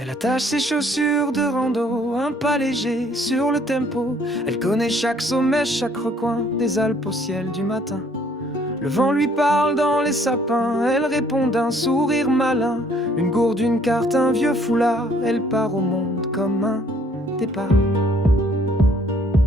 Elle attache ses chaussures de rando, un pas léger sur le tempo. Elle connaît chaque sommet, chaque recoin des Alpes au ciel du matin. Le vent lui parle dans les sapins, elle répond d'un sourire malin. Une gourde, une carte, un vieux foulard, elle part au monde comme un départ.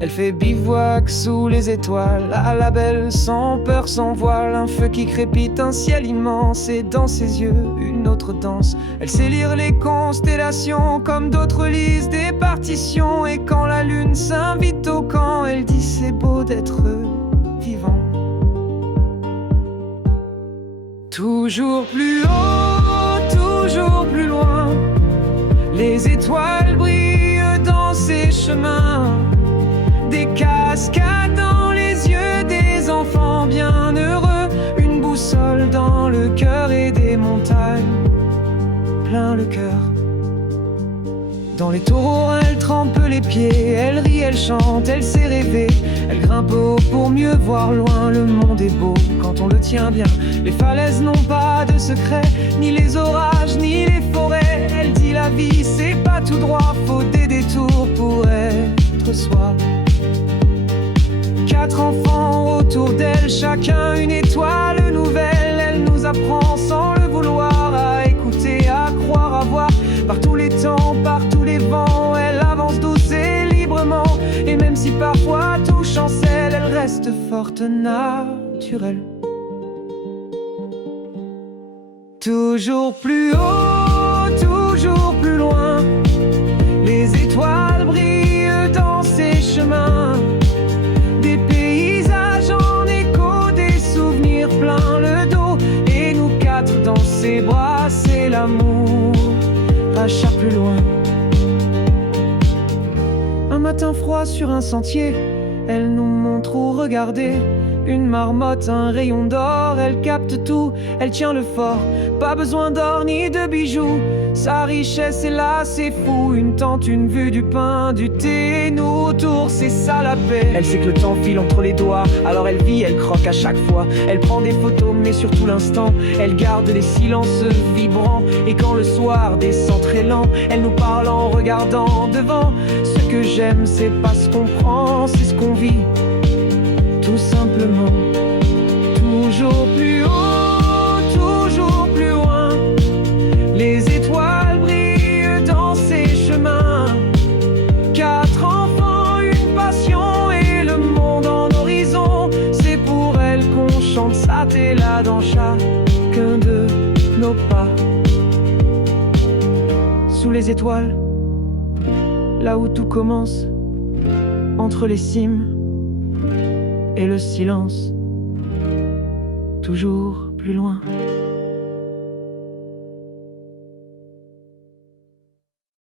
Elle fait bivouac sous les étoiles, à la belle, sans peur, sans voile. Un feu qui crépite, un ciel immense, et dans ses yeux, une autre danse. Elle sait lire les constellations, comme d'autres lisent des partitions. Et quand la lune s'invite au camp, elle dit c'est beau d'être vivant. Toujours plus haut, toujours plus loin, les étoiles brillent dans ses chemins. Des cascades dans les yeux des enfants bien heureux. Une boussole dans le cœur et des montagnes plein le cœur. Dans les taureaux, elle trempe les pieds. Elle rit, elle chante, elle sait rêver. Elle grimpe haut pour mieux voir loin. Le monde est beau quand on le tient bien. Les falaises n'ont pas de secret, ni les orages, ni les forêts. Elle dit la vie c'est pas tout droit, faut des détours pour être soi. 4 enfants autour d'elle, chacun une étoile nouvelle. Elle nous apprend sans le vouloir à écouter, à croire, à voir. Par tous les temps, par tous les vents, elle avance douce et librement. Et même si parfois tout chancelle, elle reste forte, naturelle. Toujours plus haut, toujours plus loin, les étoiles brillent dans ses chemins. Des paysages en écho, des souvenirs plein le dos. Et nous 4 dans ses bras, c'est l'amour, à chaque plus loin. Un matin froid sur un sentier, elle nous montre où regarder. Une marmotte, un rayon d'or, elle capte tout, elle tient le fort. Pas besoin d'or ni de bijoux, sa richesse est là, c'est fou. Une tente, une vue, du pain, du thé, et nous autour, c'est ça la paix. Elle sait que le temps file entre les doigts, alors elle vit, elle croque à chaque fois. Elle prend des photos, mais surtout l'instant, elle garde les silences vibrants. Et quand le soir descend très lent, elle nous parle en regardant devant. Ce que j'aime, c'est pas ce qu'on prend, c'est ce qu'on vit. Tout simplement, toujours plus haut, toujours plus loin, les étoiles brillent dans ses chemins. 4 enfants, une passion et le monde en horizon. C'est pour elle qu'on chante ça, t'es là dans chacun de nos pas. Sous les étoiles, là où tout commence, entre les cimes et le silence, toujours plus loin.